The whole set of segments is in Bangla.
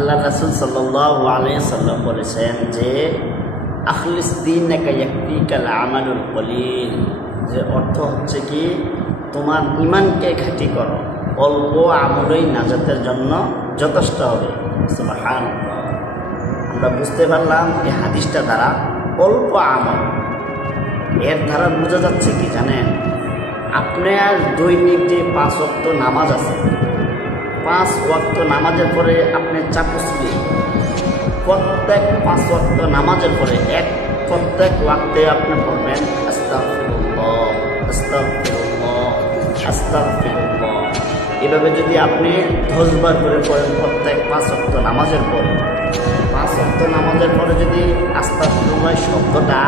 আল্লাহ রাসূল সাল্লাল্লাহু আলাইহি সাল্লাম বলেছেন যে আখলিস দীনাকা ইয়াকফিকাল আমালুল কলিল, যে অর্থ হচ্ছে কি তোমার ঈমানকে খাঁটি করো, অল্প আমলই নাজাতের জন্য যথেষ্ট হবে। সুবহানাল্লাহ। আমরা বুঝতে পারলাম এই হাদিসটা দ্বারা অল্প আমল, এর দ্বারা বোঝা যাচ্ছে কি জানেন, আপনার দৈনিক যে 5 ওয়াক্ত নামাজ আছে, 5 ওয়াক্ত নামাজের পরে আপনি চাকুসলি প্রত্যেক 5 ওয়াক্ত নামাজের পরে প্রত্যেক ওয়াক্তে আপনি পড়বেন আস্তাগফিরুল্লাহ আস্তাগফিরুল্লাহ আস্তাগফিরুল্লাহ। এভাবে যদি আপনি 10 বার করে পড়েন প্রত্যেক 5 ওয়াক্ত নামাজের পরে, 5 ওয়াক্ত নামাজের পরে যদি আস্তাগফিরুল্লাহ শব্দটা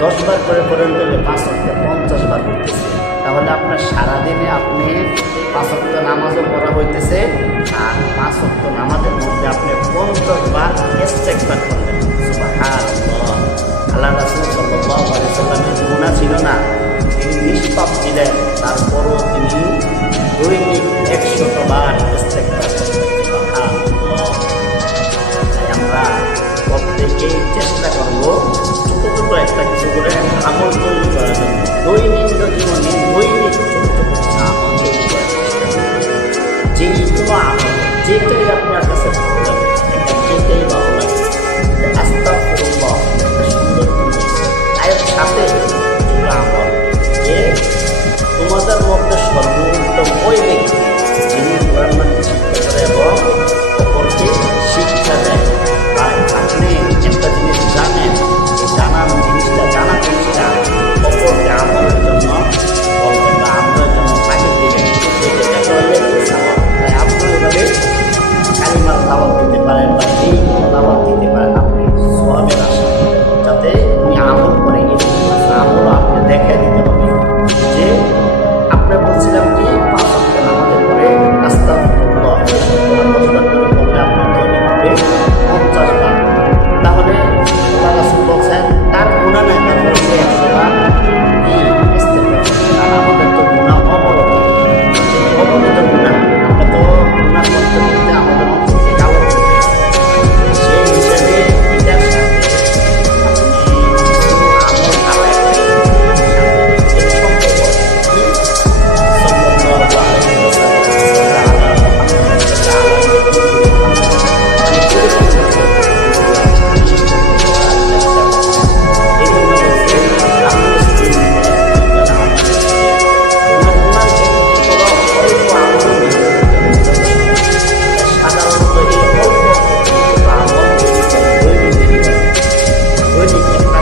10 বার করে পড়েন তাহলে 5 ওয়াক্তে 50 বার হইতেছে। তাহলে আপনার সারাদিনে আপনি 5 ওয়াক্ত নামাজও পড়া হইতেছে, আর 5 ওয়াক্ত নামাজের মধ্যে আপনি 50 বার ইস্তেগফার করলেন। সুবহানাল্লাহ। আল্লাহ রাসূল সাল্লাল্লাহু আলাইহি সাল্লামের গুনাহ ছিল না, তিনি নিষ্পাপ ছিলেন, তারপরও তিনি দৈনিক 100 বার ইস্তেগফার করতেন। সুবহানাল্লাহ। তাই আমরা প্রত্যেকেই চেষ্টা করব ছোট ছোট একটা কিছু করে আমল তৈরি করার জন্য, দৈনিক জীবনে দৈনিক ছোট ছোট আমল তৈরি করার চেষ্টা করব। যে কোনো আমল যেটাই আপনার কাছে ভালো লাগে, যেটাই ভালো লাগে, আস্তাগফিরুল্লাহ একটা সুন্দর আয়াত সাথে ছোট আমল, যে তোমাদের মধ্যে সর্বোত্তম ওই ব্যক্তি যিনি কোরআন মাজিদ শিক্ষা করে এবং অপরকে শিক্ষা দেয়। ভাই আপনি একটা জিনিস জানেন, জানার জিনিসটা অপরকে আমলের জন্য বলবেন বা আমলের জন্য তাকে দেবেন, এটা করলে তাই আপনি এভাবে কালিমার দাওয়াত দিতে পারেন বা এই কোনো দাওয়াত দিতে পারেন, আপনি সওয়াবের আশা যাতে উনি আমল করে, এই আমলও আপনি দেখে দিতে হবে। যে আপনি বলছিলাম কি 5 ওয়াক্ত নামাজের পরে আস্তাগফিরুল্লাহ 10 বার করে বললে আপনার দৈনিক হবে 50 বার। তাহলে আল্লাহ রাসূল বলছেন তার গুনাহ নাই, তারপরে 100 বার এই ইস্তেগফার। আর আমাদের তো গুনাহ অবরত গুনাহ, আমরা তো গুনাহ করতে করতে আমাদের অন্তর থেকে কালো হয়ে যায়। সেই হিসেবে এটার সাথে আপনি আমল আলাদা দৈনিক একটা